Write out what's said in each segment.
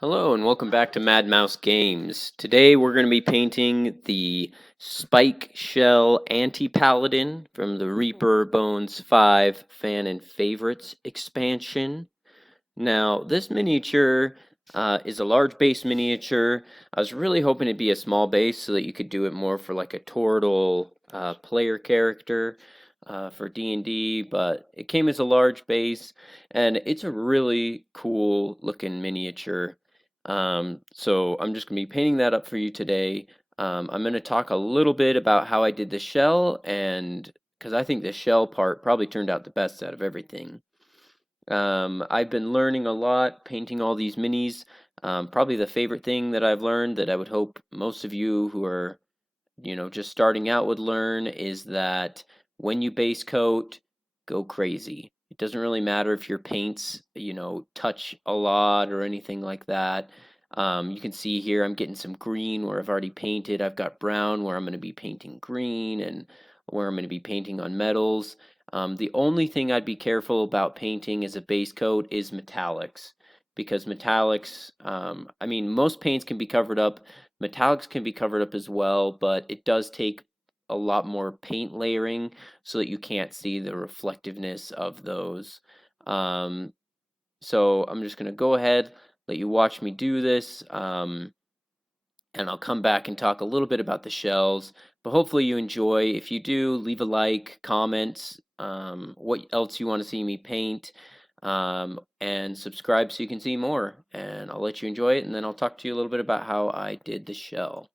Hello and welcome back to Mad Mouse Games. Today we're going to be painting the Spikeshell Anti-Paladin from the Reaper Bones 5 Fan and Favorites expansion. Now, this miniature is a large base miniature. I was really hoping it'd be a small base so that you could do it more for like a Tortle player character for D&D, but it came as a large base, and it's a really cool looking miniature. So I'm just going to be painting that up for you today. I'm going to talk a little bit about how I did the shell, and because I think the shell part probably turned out the best out of everything. I've been learning a lot painting all these minis. Probably the favorite thing that I've learned that I would hope most of you who are, just starting out would learn is that when you base coat, go crazy. It doesn't really matter if your paints, touch a lot or anything like that. You can see here I'm getting some green where I've already painted. I've got brown where I'm going to be painting green and where I'm going to be painting on metals. The only thing I'd be careful about painting as a base coat is metallics, because metallics, most paints can be covered up. Metallics can be covered up as well, but it does take a lot more paint layering so that you can't see the reflectiveness of those. Um, so I'm just going to go ahead, let you watch me do this, and I'll come back and talk a little bit about the shells. But hopefully you enjoy. If you do, leave a like, comment, what else you want to see me paint, and subscribe so you can see more. And I'll let you enjoy it, and then I'll talk to you a little bit about how I did the shell.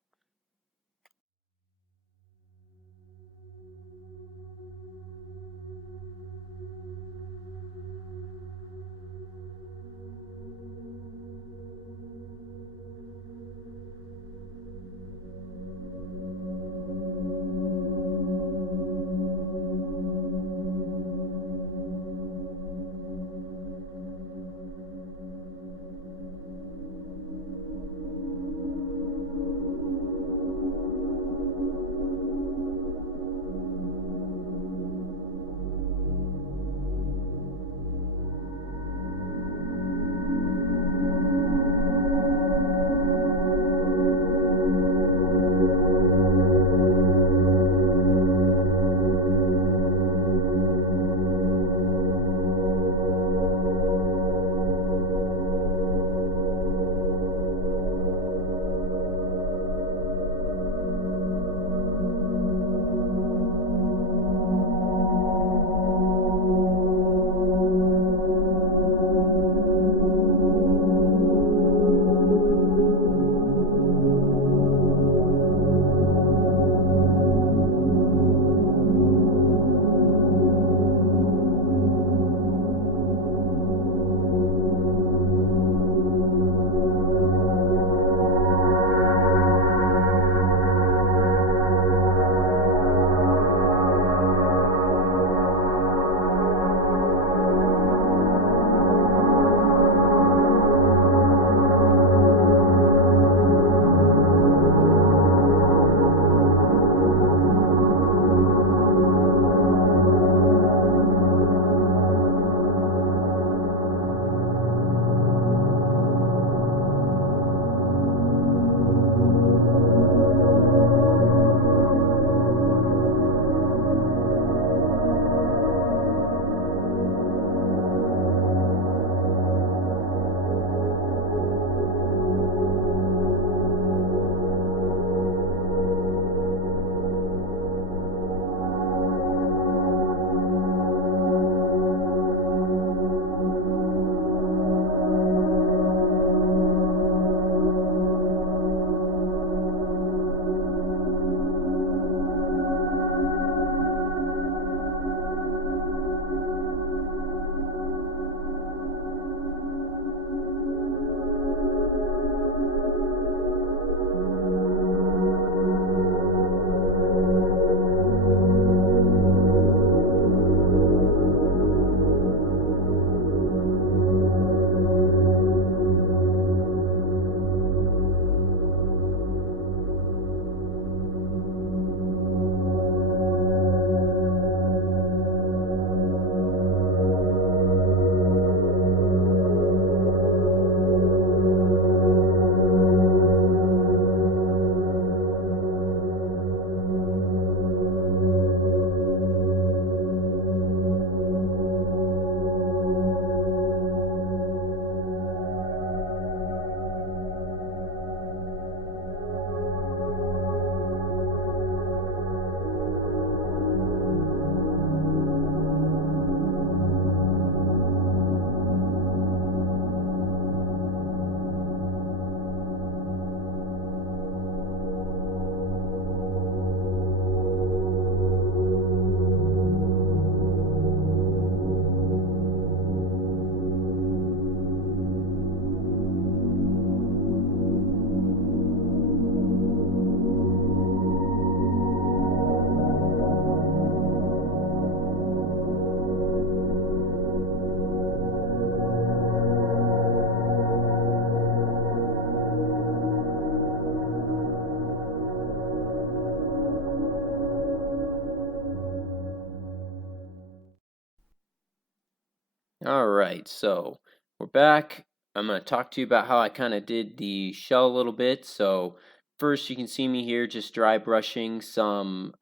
All right, so we're back. I'm going to talk to you about how I kind of did the shell a little bit. So first, you can see me here just dry brushing some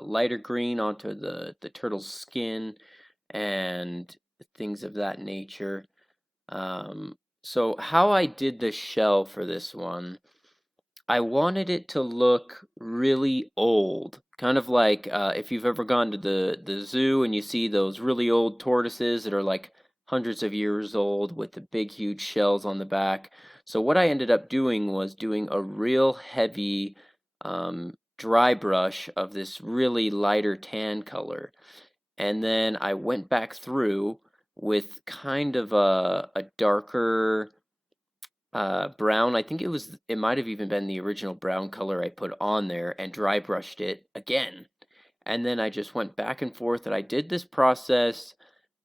lighter green onto the turtle's skin and things of that nature. So how I did the shell for this one, I wanted it to look really old, kind of like if you've ever gone to the zoo and you see those really old tortoises that are like hundreds of years old with the big huge shells on the back. So what I ended up doing was doing a real heavy dry brush of this really lighter tan color, and then I went back through with kind of a darker brown. I think it might have even been the original brown color I put on there, and dry brushed it again. And then I just went back and forth, and I did this process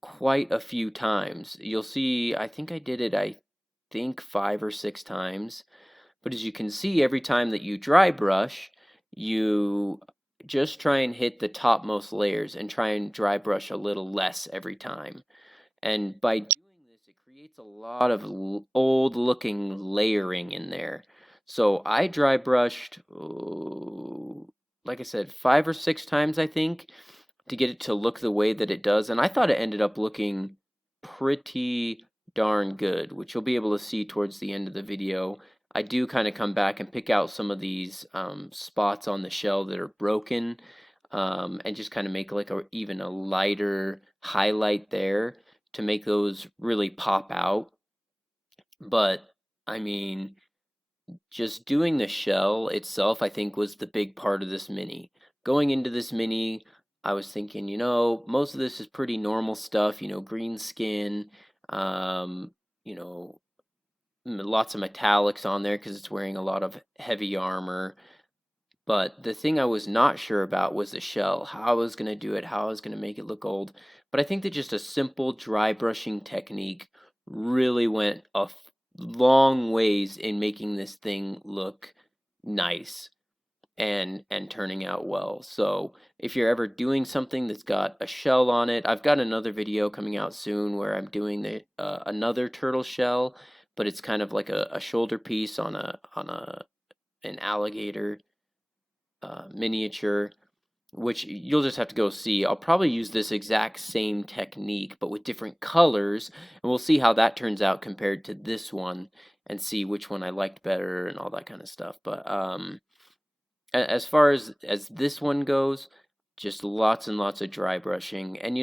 quite a few times. You'll see, I think I did it, I think 5 or 6 times. But as you can see, every time that you dry brush, you just try and hit the topmost layers and try and dry brush a little less every time. And by doing this, it creates a lot of old looking layering in there. So I dry brushed, like I said, 5 or 6 times, I think, to get it to look the way that it does. And I thought it ended up looking pretty darn good, which you'll be able to see towards the end of the video. I do kind of come back and pick out some of these spots on the shell that are broken, and just kind of make like even a lighter highlight there to make those really pop out. But I mean, just doing the shell itself, I think, was the big part of this mini. Going into this mini, I was thinking, most of this is pretty normal stuff, green skin, um, you know, lots of metallics on there because it's wearing a lot of heavy armor. But the thing I was not sure about was the shell, how I was going to do it, how I was going to make it look old. But I think that just a simple dry brushing technique really went a long ways in making this thing look nice and turning out well. So if you're ever doing something that's got a shell on it, I've got another video coming out soon where I'm doing the another turtle shell, but it's kind of like a shoulder piece on an alligator miniature, which you'll just have to go see. I'll probably use this exact same technique, but with different colors, and we'll see how that turns out compared to this one, and see which one I liked better and all that kind of stuff. But as far as this one goes, just lots and lots of dry brushing, and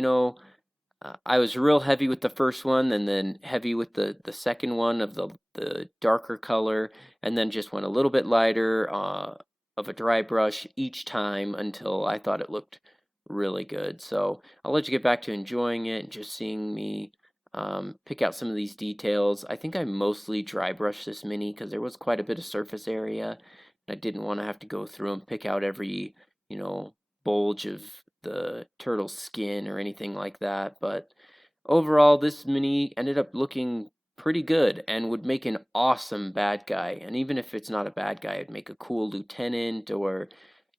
I was real heavy with the first one, and then heavy with the second one of the darker color, and then just went a little bit lighter of a dry brush each time until I thought it looked really good. So I'll let you get back to enjoying it and just seeing me pick out some of these details. I think I mostly dry brushed this mini because there was quite a bit of surface area, and I didn't want to have to go through and pick out every, bulge of the turtle's skin or anything like that. But overall, this mini ended up looking pretty good and would make an awesome bad guy. And even if it's not a bad guy, it'd make a cool lieutenant, or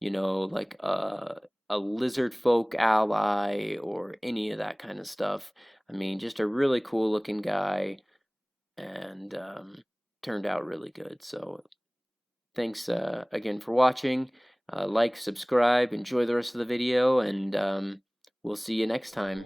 like a lizard folk ally, or any of that kind of stuff. I mean, just a really cool looking guy, and turned out really good. So thanks again for watching. Like, subscribe, enjoy the rest of the video, and we'll see you next time.